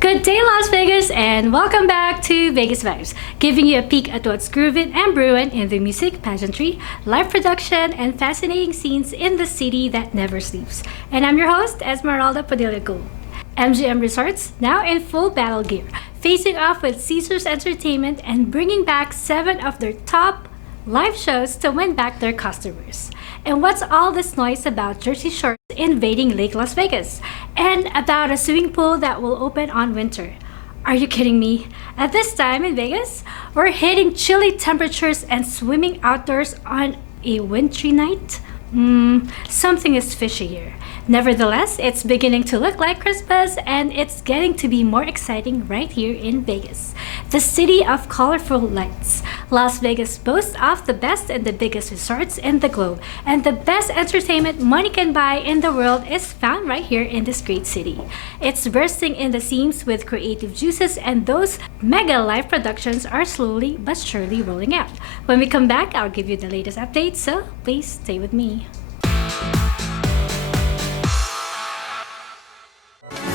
Good day, Las Vegas, and welcome back to Vegas Vibes, giving you a peek at what's grooving and brewing in the music, pageantry, live production, and fascinating scenes in the city that never sleeps. And I'm your host, Esmeralda Padilla-Gould. MGM Resorts, now in full battle gear, facing off with Caesars Entertainment and bringing back 7 of their top live shows to win back their customers. And what's all this noise about Jersey Shore invading Lake Las Vegas? And about a swimming pool that will open on winter? Are you kidding me? At this time in Vegas, we're hitting chilly temperatures and swimming outdoors on a wintry night? Something is fishy here. Nevertheless, it's beginning to look like Christmas, and it's getting to be more exciting right here in Vegas, the city of colorful lights. Las Vegas boasts of the best and the biggest resorts in the globe, and the best entertainment money can buy in the world is found right here in this great city. It's bursting in the seams with creative juices, and those mega live productions are slowly but surely rolling out. When we come back, I'll give you the latest updates, so please stay with me.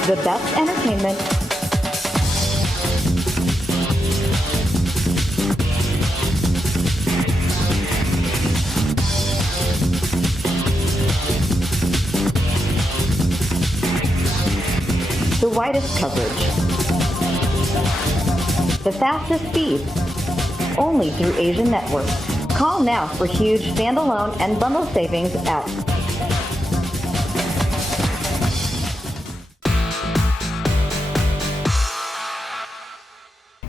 The best entertainment, the widest coverage, the fastest speed, only through Asian Network. Call now for huge standalone and bundle savings at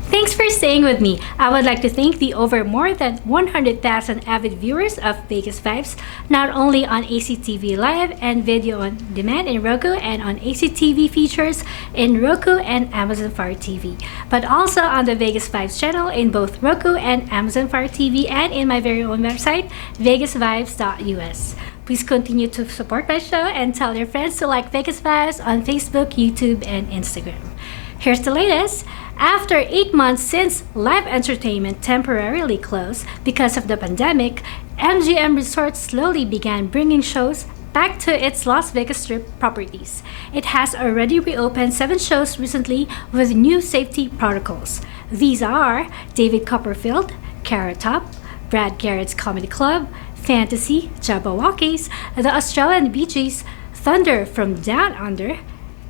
Thanks for staying with me. I would like to thank the over more than 100,000 avid viewers of Vegas Vibes, not only on ACTV Live and Video on Demand in Roku and on ACTV Features in Roku and Amazon Fire TV, but also on the Vegas Vibes channel in both Roku and Amazon Fire TV, and in my very own website, vegasvibes.us. Please continue to support my show and tell your friends to like Vegas Vibes on Facebook, YouTube, and Instagram. Here's the latest. After 8 months since live entertainment temporarily closed because of the pandemic, MGM Resorts slowly began bringing shows back to its Las Vegas Strip properties. It has already reopened 7 shows recently with new safety protocols. These are David Copperfield, Carrot Top, Brad Garrett's Comedy Club, Fantasy, Jabberwockies, the Australian Bee Gees, Thunder from Down Under.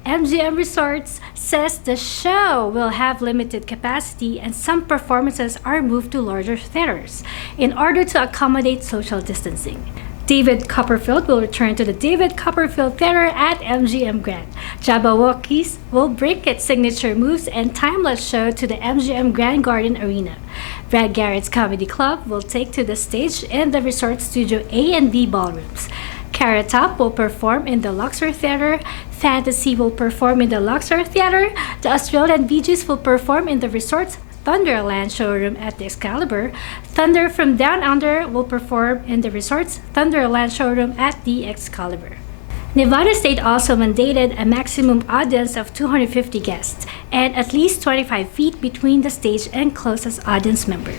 MGM Resorts says the show will have limited capacity and some performances are moved to larger theaters in order to accommodate social distancing. David Copperfield will return to the David Copperfield Theater at MGM Grand. Jabberwockies will bring its signature moves and timeless show to the MGM Grand Garden Arena. Brad Garrett's Comedy Club will take to the stage in the Resort Studio A and B ballrooms. Carrot Top will perform in the Luxor Theater, Fantasy will perform in the Luxor Theater, the Australian Bee Gees will perform in the Resort's Thunderland showroom at the Excalibur, Thunder from Down Under will perform in the Resort's Thunderland showroom at the Excalibur. Nevada State also mandated a maximum audience of 250 guests and at least 25 feet between the stage and closest audience member.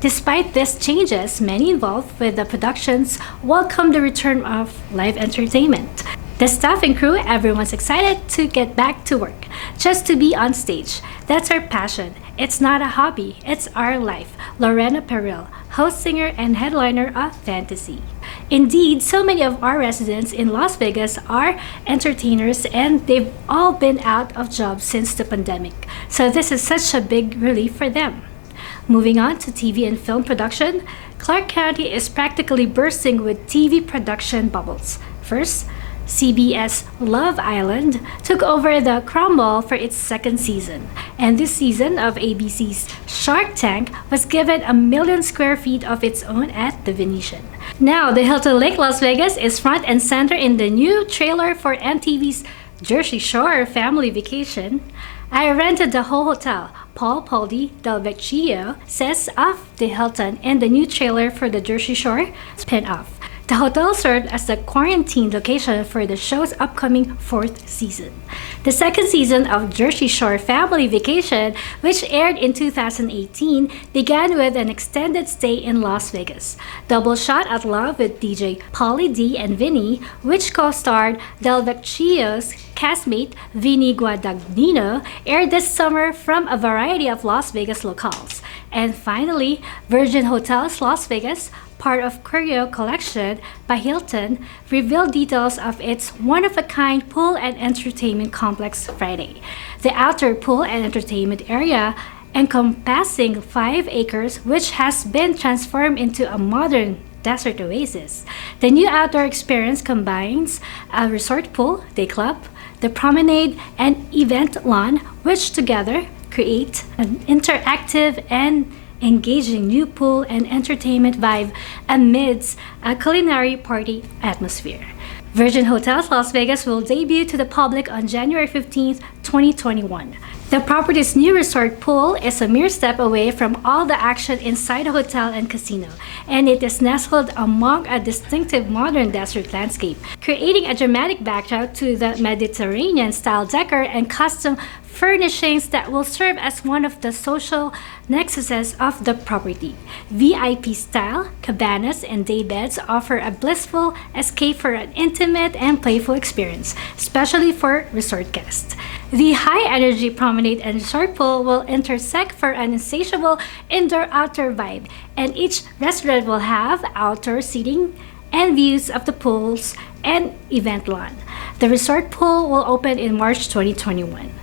Despite these changes, many involved with the productions welcome the return of live entertainment. The staff and crew, everyone's excited to get back to work, just to be on stage. That's our passion. It's not a hobby, it's our life. Lorena Peril, host, singer, and headliner of Fantasy. Indeed, so many of our residents in Las Vegas are entertainers, and they've all been out of jobs since the pandemic. So this is such a big relief for them. Moving on to TV and film production, Clark County is practically bursting with TV production bubbles. First, CBS Love Island took over the Cromwell for its 2nd season, and this season of ABC's Shark Tank was given 1 million square feet of its own at the Venetian. Now, the Hilton Lake Las Vegas is front and center in the new trailer for MTV's Jersey Shore Family Vacation. I rented the whole hotel, Paul Poldi Del Vecchio says of the Hilton in the new trailer for the Jersey Shore spin-off. The hotel served as the quarantine location for the show's upcoming 4th season. The second season of Jersey Shore Family Vacation, which aired in 2018, began with an extended stay in Las Vegas. Double Shot at Love with DJ Pauly D and Vinny, which co-starred Del Vecchio's castmate Vinny Guadagnino, aired this summer from a variety of Las Vegas locales. And finally, Virgin Hotels Las Vegas, part of Curio Collection by Hilton, revealed details of its one-of-a-kind pool and entertainment complex Friday. The outdoor pool and entertainment area, encompassing 5 acres, which has been transformed into a modern desert oasis. The new outdoor experience combines a resort pool, day club, the promenade, and event lawn, which together create an interactive and engaging new pool and entertainment vibe amidst a culinary party atmosphere. Virgin Hotels Las Vegas will debut to the public on January 15th, 2021. The property's new resort pool is a mere step away from all the action inside the hotel and casino, and it is nestled among a distinctive modern desert landscape, creating a dramatic backdrop to the Mediterranean-style decor and custom furnishings that will serve as one of the social nexuses of the property. VIP-style cabanas and daybeds offer a blissful escape for an intimate and playful experience, especially for resort guests. The high-energy promenade and resort pool will intersect for an insatiable indoor-outdoor vibe, and each restaurant will have outdoor seating and views of the pools and event lawn. The resort pool will open in March 2021.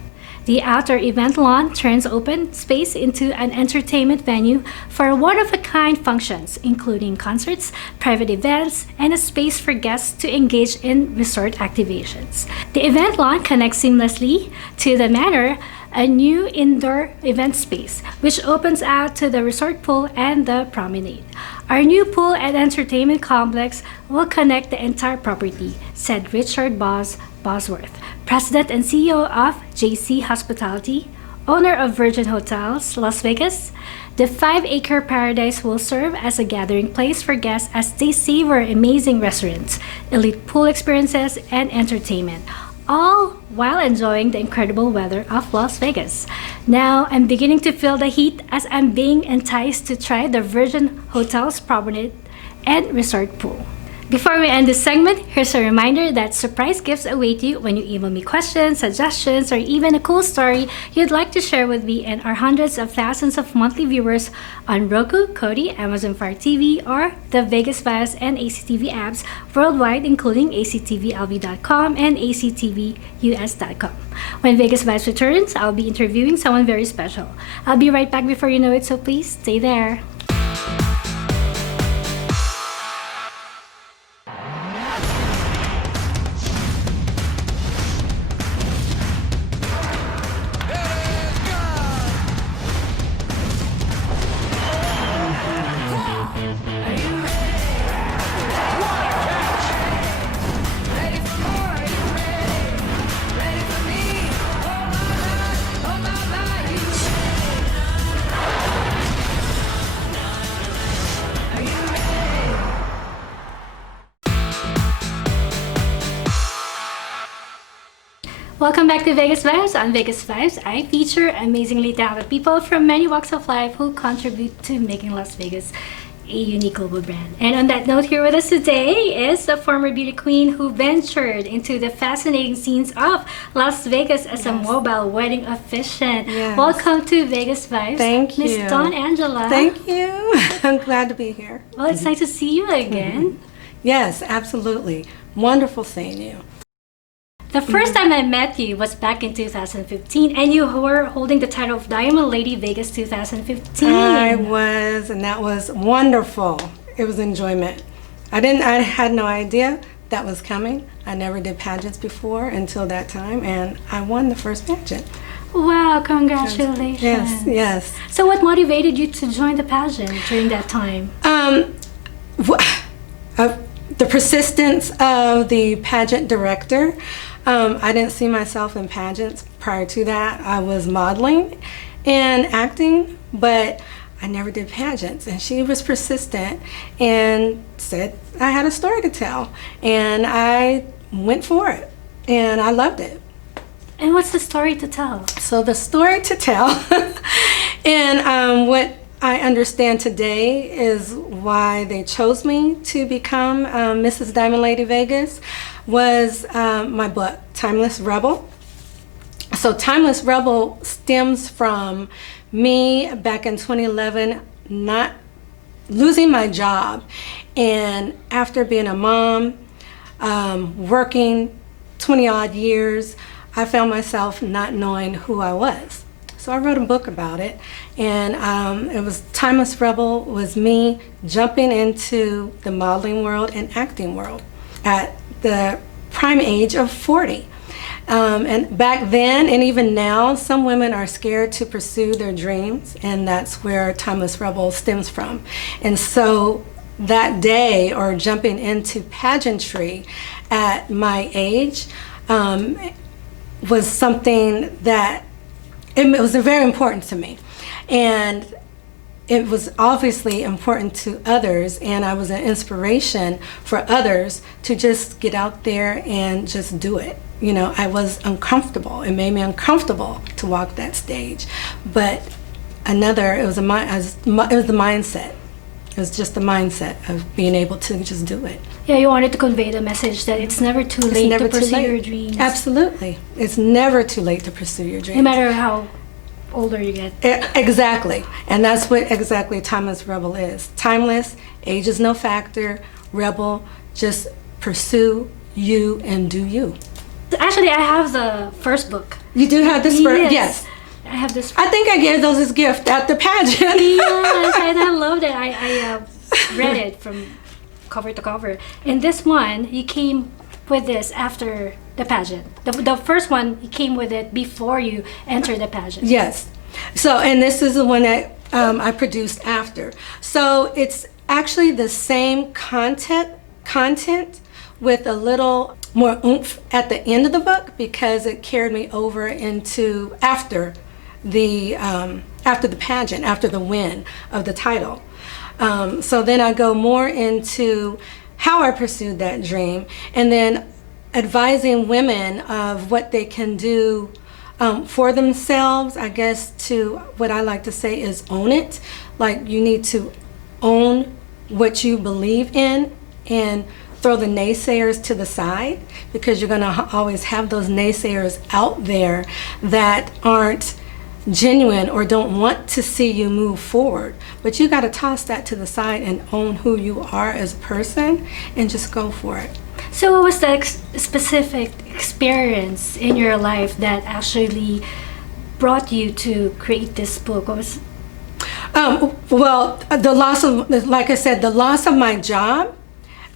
The outdoor event lawn turns open space into an entertainment venue for one-of-a-kind functions, including concerts, private events, and a space for guests to engage in resort activations. The event lawn connects seamlessly to the manor, a new indoor event space, which opens out to the resort pool and the promenade. Our new pool and entertainment complex will connect the entire property, said Richard Bosworth, President and CEO of JC Hospitality, owner of Virgin Hotels Las Vegas. The 5-acre paradise will serve as a gathering place for guests as they savor amazing restaurants, elite pool experiences, and entertainment, all while enjoying the incredible weather of Las Vegas. Now, I'm beginning to feel the heat as I'm being enticed to try the Virgin Hotels promenade and resort pool. Before we end this segment, here's a reminder that surprise gifts await you when you email me questions, suggestions, or even a cool story you'd like to share with me and our hundreds of thousands of monthly viewers on Roku, Kodi, Amazon Fire TV, or the VegasVibes and ACTV apps worldwide, including actvlv.com and actvus.com. When VegasVibes returns, I'll be interviewing someone very special. I'll be right back before you know it, so please stay there. Welcome back to Vegas Vibes. On Vegas Vibes, I feature amazingly talented people from many walks of life who contribute to making Las Vegas a unique global brand. And on that note, here with us today is a former beauty queen who ventured into the fascinating scenes of Las Vegas as a mobile wedding officiant. Yes. Welcome to Vegas Vibes. Thank you. Miss Dawn Angela. Thank you. I'm glad to be here. Well, it's nice to see you again. Yes, absolutely. Wonderful seeing you. The first time I met you was back in 2015, and you were holding the title of Diamond Lady Vegas 2015. I was, and that was wonderful. It was enjoyment. I had no idea that was coming. I never did pageants before until that time, and I won the first pageant. Wow, congratulations. Yes, yes. So what motivated you to join the pageant during that time? The persistence of the pageant director. I didn't see myself in pageants prior to that. I was modeling and acting, but I never did pageants. And she was persistent and said I had a story to tell. And I went for it. And I loved it. And what's the story to tell? So the story to tell, and what I understand today is why they chose me to become Mrs. Diamond Lady Vegas, was my book, Timeless Rebel. So Timeless Rebel stems from me back in 2011 not losing my job, and after being a mom, working 20 odd years, I found myself not knowing who I was. So I wrote a book about it, and it was Timeless Rebel was me jumping into the modeling world and acting world at the prime age of 40. And back then and even now, some women are scared to pursue their dreams, and that's where Timeless Rebel stems from. And so that day, or jumping into pageantry at my age, was something that it was very important to me. And it was obviously important to others, and I was an inspiration for others to just get out there and just do it. You know, I was uncomfortable. It made me uncomfortable to walk that stage. But it was the mindset. It was just the mindset of being able to just do it. Yeah, you wanted to convey the message that it's never too late to pursue your dreams. Absolutely. It's never too late to pursue your dreams. No matter how older you get. Exactly. And that's what exactly Timeless Rebel is. Timeless, age is no factor, rebel, just pursue you and do you. Actually, I have the first book. You do have this first? Yes. I have this. I think I gave those as gift at the pageant. Yes, and I loved it. I read it from cover to cover. And this one, you came with this after the pageant. The first one, you came with it before you entered the pageant. Yes. So, and this is the one that I produced after. So it's actually the same content with a little more oomph at the end of the book, because it carried me over into after the pageant, after the win of the title. So then I go more into how I pursued that dream, and then advising women of what they can do for themselves. I guess to what I like to say is own it. Like, you need to own what you believe in and throw the naysayers to the side, because you're going to always have those naysayers out there that aren't genuine or don't want to see you move forward. But you got to toss that to the side and own who you are as a person and just go for it. So what was the specific experience in your life that actually brought you to create this book? What was well, the loss of, like I said, the loss of my job.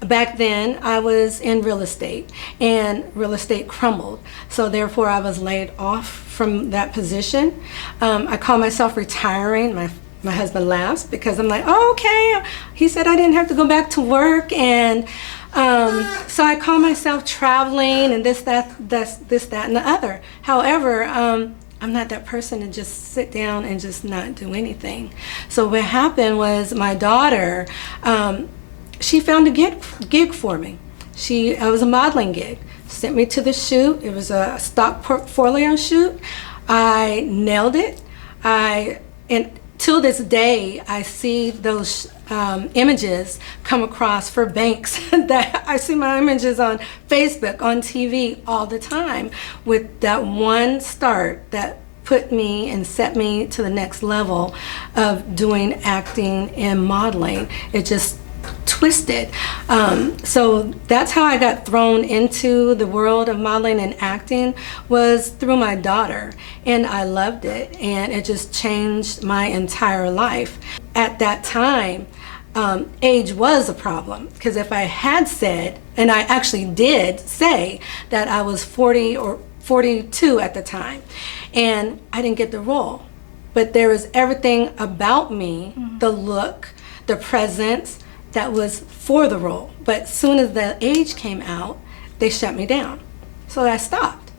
Back then, I was in real estate, and real estate crumbled. So therefore, I was laid off from that position. I call myself retiring. My husband laughs, because I'm like, oh, okay. He said I didn't have to go back to work, and so I call myself traveling and this, that, and the other. However, I'm not that person to just sit down and just not do anything. So what happened was my daughter, she found a gig for me. It was a modeling gig. Sent me to the shoot. It was a stock portfolio shoot. I nailed it. And till this day, I see those images come across for banks. That I see my images on Facebook, on TV all the time, with that one start that put me and set me to the next level of doing acting and modeling. It just twisted. So that's how I got thrown into the world of modeling and acting, was through my daughter, and I loved it, and it just changed my entire life. At that time, age was a problem, because if I had said, and I actually did say, that I was 40 or 42 at the time, and I didn't get the role, but there was everything about me, the look, the presence, that was for the role. But as soon as the age came out, they shut me down. So I stopped.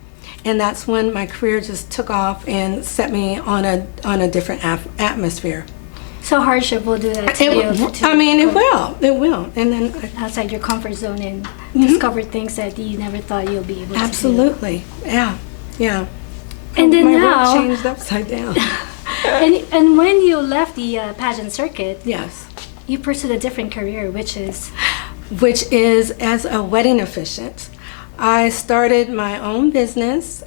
And that's when my career just took off and set me on a different atmosphere. So hardship will do that to you. It will. It will. And then outside your comfort zone and discover things that you never thought you'll be able to do. absolutely. Yeah. Yeah. And then My now, world changed upside down. and when you left the pageant circuit, Yes. you pursued a different career, which is As a wedding officiant. I started my own business,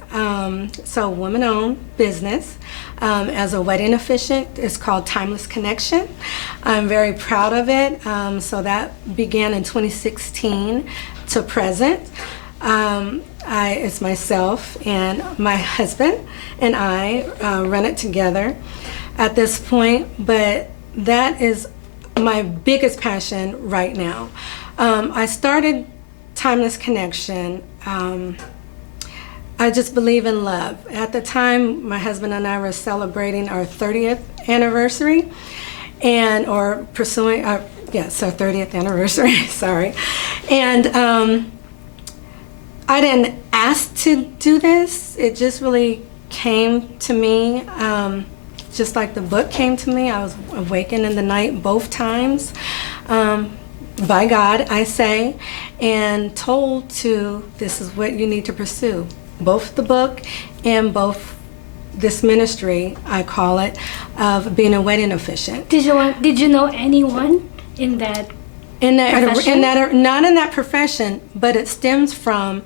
so woman-owned business, as a wedding officiant. It's called Timeless Connection. I'm very proud of it. So that began in 2016 to present. It's myself and my husband and I run it together at this point, but that is my biggest passion right now. I started Timeless Connection. I just believe in love. At the time, my husband and I were celebrating our 30th anniversary, or pursuing, our 30th anniversary, sorry. And I didn't ask to do this. It just really came to me, just like the book came to me. I was awakened in the night both times. By God, I say, and told this is what you need to pursue. Both the book and both this ministry, I call it, of being a wedding officiant. Did you know anyone in that profession? Not in that profession, but it stems from,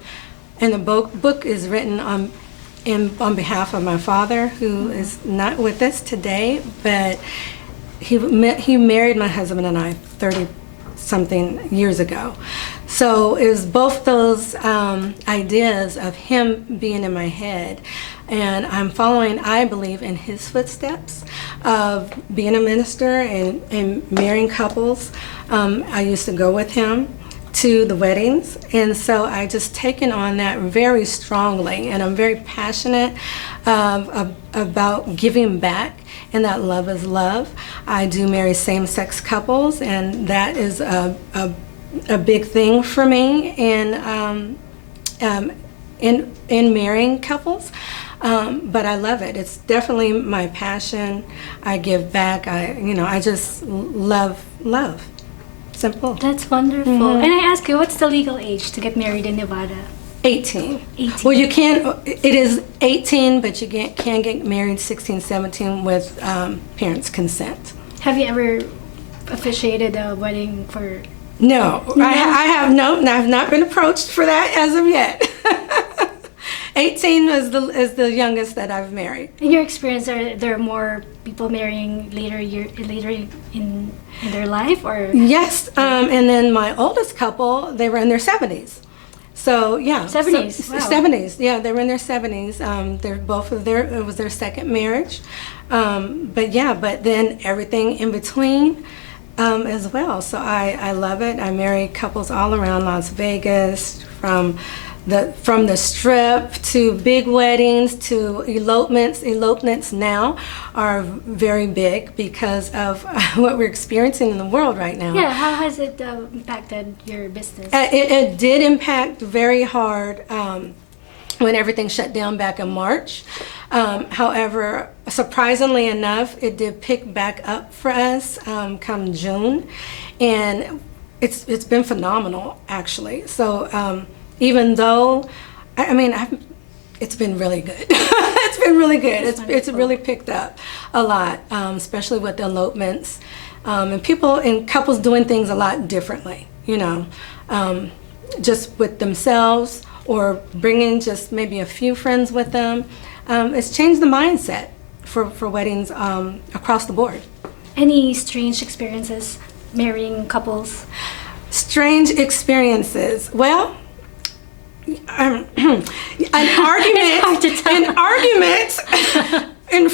and the book is written on behalf of my father, who is not with us today, but he married my husband and I 30-something years ago. So it was both those ideas of him being in my head, and I'm following, I believe, in his footsteps of being a minister and marrying couples. I used to go with him to the weddings, and so I just taken on that very strongly, and I'm very passionate about giving back, and that love is love. I do marry same-sex couples, and that is a big thing for me in marrying couples. But I love it. It's definitely my passion. I give back. I just love. Simple. That's wonderful. And I ask you, what's the legal age to get married in Nevada? 18. 18. Well, you can't, it is 18, but you can get married 16, 17 with parents' consent. Have you ever officiated a wedding for... No, I have not been approached for that as of yet. 18 is the youngest that I've married. In your experience, are there more people marrying later in their life, or? Yes, and then my oldest couple, they were in their 70s. So yeah, 70s. Wow. 70s. Yeah, they were in their 70s. It was their second marriage. But then everything in between as well. So I love it. I marry couples all around Las Vegas, from the Strip to big weddings to elopements. Elopements now are very big because of what we're experiencing in the world right now. Yeah, how has it impacted your business? It did impact very hard when everything shut down back in March. However, surprisingly enough, it did pick back up for us come June, and it's been phenomenal actually. So. Even though, it's been really good. It's been really good. It's really picked up a lot, especially with the elopements, and couples doing things a lot differently. Just with themselves or bringing just maybe a few friends with them. It's changed the mindset for weddings across the board. Any strange experiences marrying couples? Strange experiences. Well. An argument in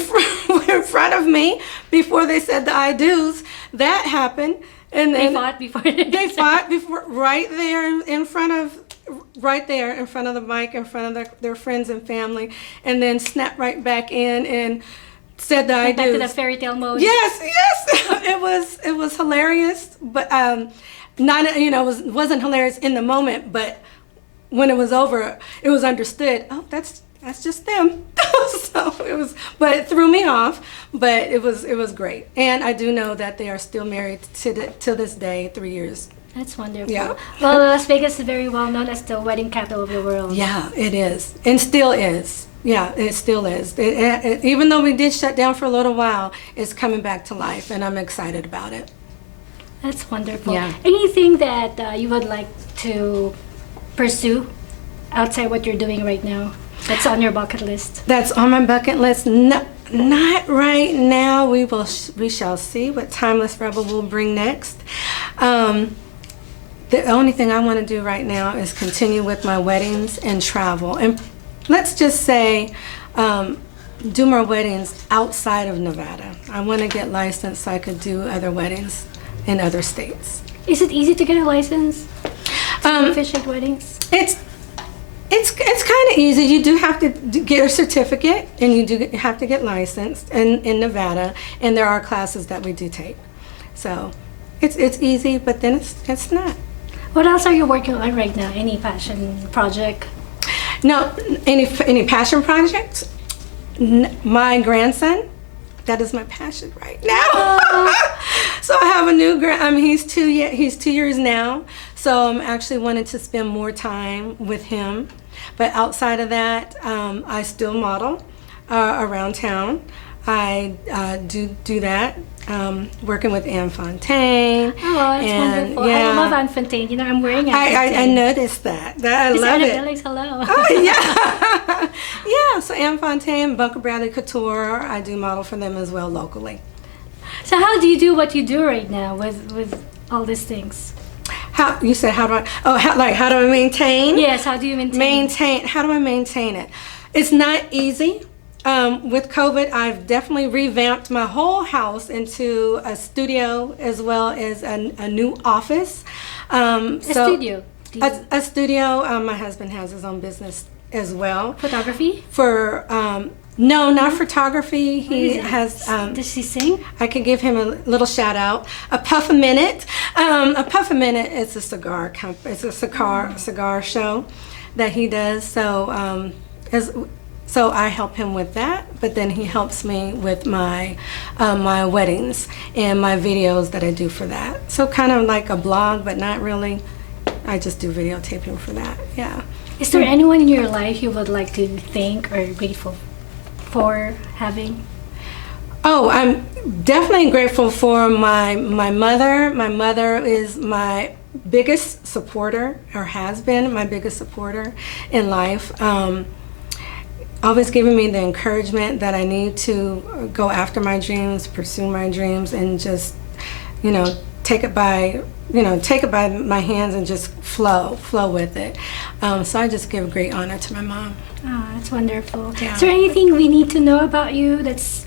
front of me before they said the I do's, that happened, and then they fought before right there in front of the mic, in front of their friends and family, and then snapped right back in and said the I do's. Back to the fairy tale mode. Yes. It was hilarious, but wasn't hilarious in the moment, but when it was over, it was understood. Oh, that's that's just them. So but it threw me off, but it was great. And I do know that they are still married to this day, 3 years. That's wonderful. Yeah. Well, Las Vegas is very well known as the wedding capital of the world. Yeah, it is, and still is. Yeah, it still is. Even though we did shut down for a little while, it's coming back to life, and I'm excited about it. That's wonderful. Yeah. Anything that you would like to pursue outside what you're doing right now that's on your bucket list? That's on my bucket list. No, not right now. We shall see what Timeless Rebel will bring next. The only thing I want to do right now is continue with my weddings and travel. And let's just say do more weddings outside of Nevada. I want to get licensed so I could do other weddings in other states. Is it easy to get a license to officiate weddings? It's kind of easy. You do have to get a certificate, and you do have to get licensed in Nevada, and there are classes that we do take. So it's easy, but then it's not. What else are you working on right now? Any passion project? No, any passion projects? My grandson, that is my passion right now. So I have a new he's 2 years now. So I'm actually wanting to spend more time with him. But outside of that, I still model around town. I do that, working with Anne Fontaine. Oh, that's wonderful. Yeah. I love Anne Fontaine. You know, I'm wearing Anne I Fontaine. noticed that. I Miss love it. Annabelle, hello. Oh, yeah. Yeah, so Anne Fontaine, Bunker Bradley Couture, I do model for them as well locally. So how do you do what you do right now with all these things? How you said? How do I maintain? Yes, how do you maintain? How do I maintain it? It's not easy. With COVID, I've definitely revamped my whole house into a studio as well as a new office. Studio? A studio. My husband has his own business as well. Photography? No, not photography. He has. Does he sing? I could give him a little shout out. A Puff a Minute. A Puff a Minute is a cigar it's a cigar show that he does. So I help him with that, but then he helps me with my my weddings and my videos that I do for that. So kind of like a blog, but not really. I just do videotaping for that. Yeah. Is there anyone in your life you would like to thank or grateful for having? Oh, I'm definitely grateful for my mother. My mother is my biggest supporter, or has been my biggest supporter in life. Always giving me the encouragement that I need to go after my dreams, pursue my dreams, and just, take it by my hands and just flow with it. So I just give great honor to my mom. Oh, that's wonderful. Yeah. Is there anything we need to know about you that's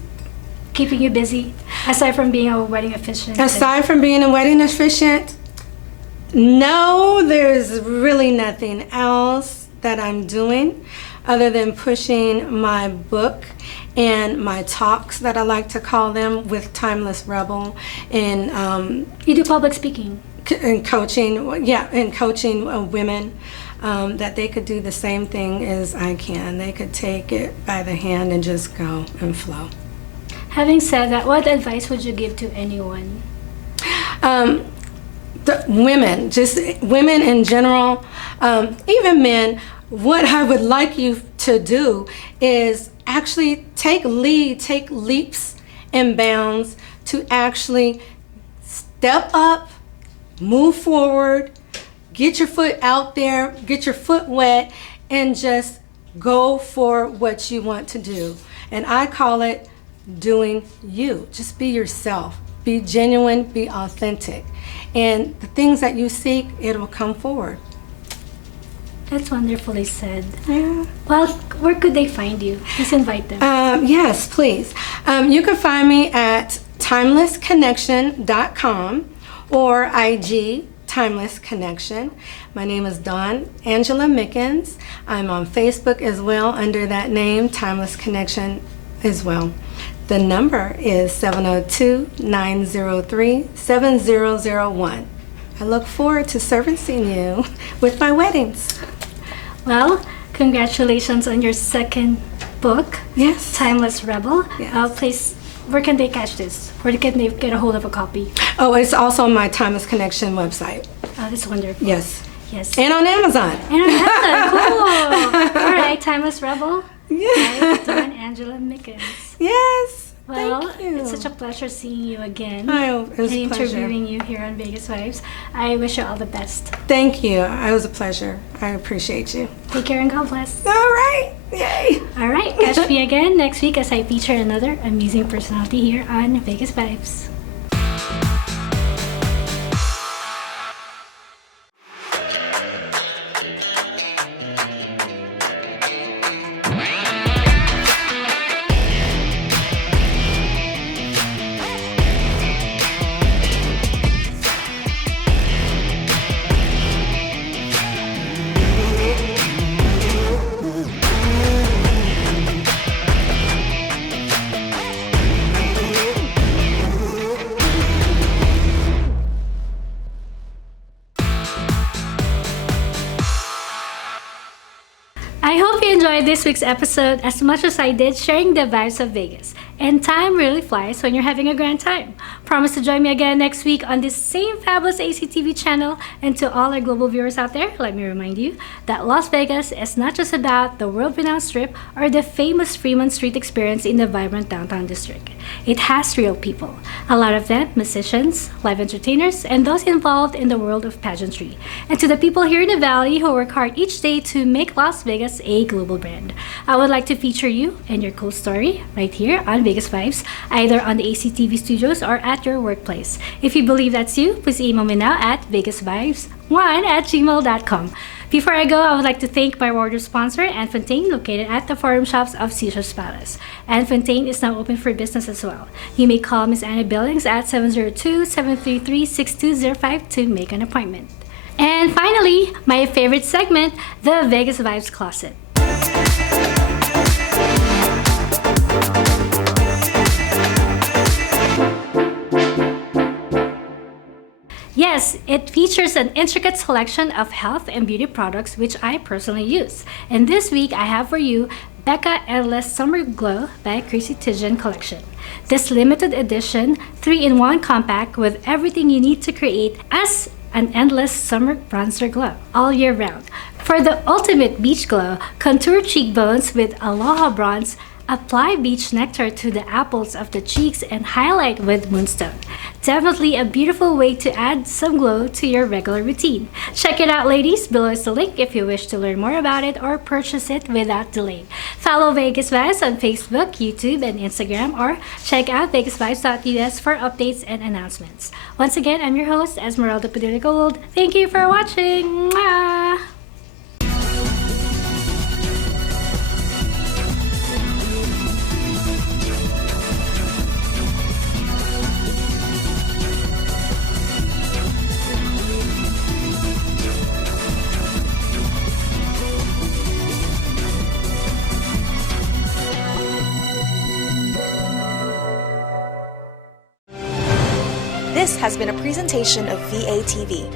keeping you busy, aside from being a wedding officiant? Aside from being a wedding officiant, no, there's really nothing else that I'm doing other than pushing my book and my talks, that I like to call them, with Timeless Rebel, and you do public speaking and coaching. Yeah, and coaching women that they could do the same thing as I can. They could take it by the hand and just go and flow. Having said that, what advice would you give to anyone? The women, just women in general, even men. What I would like you to do is actually take leaps and bounds to actually step up, move forward, get your foot out there, get your foot wet, and just go for what you want to do. And I call it doing you. Just be yourself. Be genuine, be authentic. And the things that you seek, it will come forward. That's wonderfully said. Yeah. Well, where could they find you? Please invite them. Yes, please. You can find me at timelessconnection.com or IG Timeless Connection. My name is Dawn Angela Mickens. I'm on Facebook as well under that name, Timeless Connection as well. The number is 702-903-7001. I look forward to servicing you with my weddings. Well, congratulations on your second book, Yes. Timeless Rebel. Yes. Please, where can they catch this? Where can they get a hold of a copy? Oh, it's also on my Timeless Connection website. Oh, that's wonderful. Yes. Yes. And on Amazon. And on Amazon. Cool. All right, Timeless Rebel. Yeah. By Dawn Angela Mickens. Yes. Well, Thank you. it's such a pleasure seeing you again It was a and pleasure. interviewing you here on Vegas Vibes. I wish you all the best. Thank you. It was a pleasure. I appreciate you. Take care and God bless. All right. Yay. All right, catch me again next week as I feature another amazing personality here on Vegas Vibes. I hope you enjoyed this week's episode as much as I did sharing the vibes of Vegas. And time really flies when you're having a grand time. Promise to join me again next week on this same fabulous ACTV channel. And to all our global viewers out there, let me remind you that Las Vegas is not just about the world-renowned Strip or the famous Fremont Street experience in the vibrant downtown district. It has real people, a lot of them musicians, live entertainers, and those involved in the world of pageantry. And to the people here in the Valley who work hard each day to make Las Vegas a global brand, I would like to feature you and your cool story right here on Vegas Vibes, either on the ACTV studios or at your workplace. If you believe that's you, please email me now at vegasvibes1@gmail.com. Before I go, I would like to thank my wardrobe sponsor, Anne Fontaine, located at the Forum Shops of Caesar's Palace. Anne Fontaine is now open for business as well. You may call Miss Anna Billings at 702-733-6205 to make an appointment. And finally, my favorite segment, the Vegas Vibes Closet. Yes, it features an intricate selection of health and beauty products which I personally use. And this week I have for you Becca Endless Summer Glow by Chrissy Teigen collection. This limited edition 3-in-1 compact with everything you need to create as an endless summer bronzer glow all year round. For the ultimate beach glow, contour cheekbones with Aloha Bronze, apply beach nectar to the apples of the cheeks and highlight with Moonstone. Definitely a beautiful way to add some glow to your regular routine. Check it out, ladies. Below is the link if you wish to learn more about it or purchase it without delay. Follow Vegas Vibes on Facebook, YouTube, and Instagram, or check out vegasvibes.us for updates and announcements. Once again, I'm your host, Esmeralda Padilla-Gould. Thank you for watching. Mwah! This has been a presentation of VATV.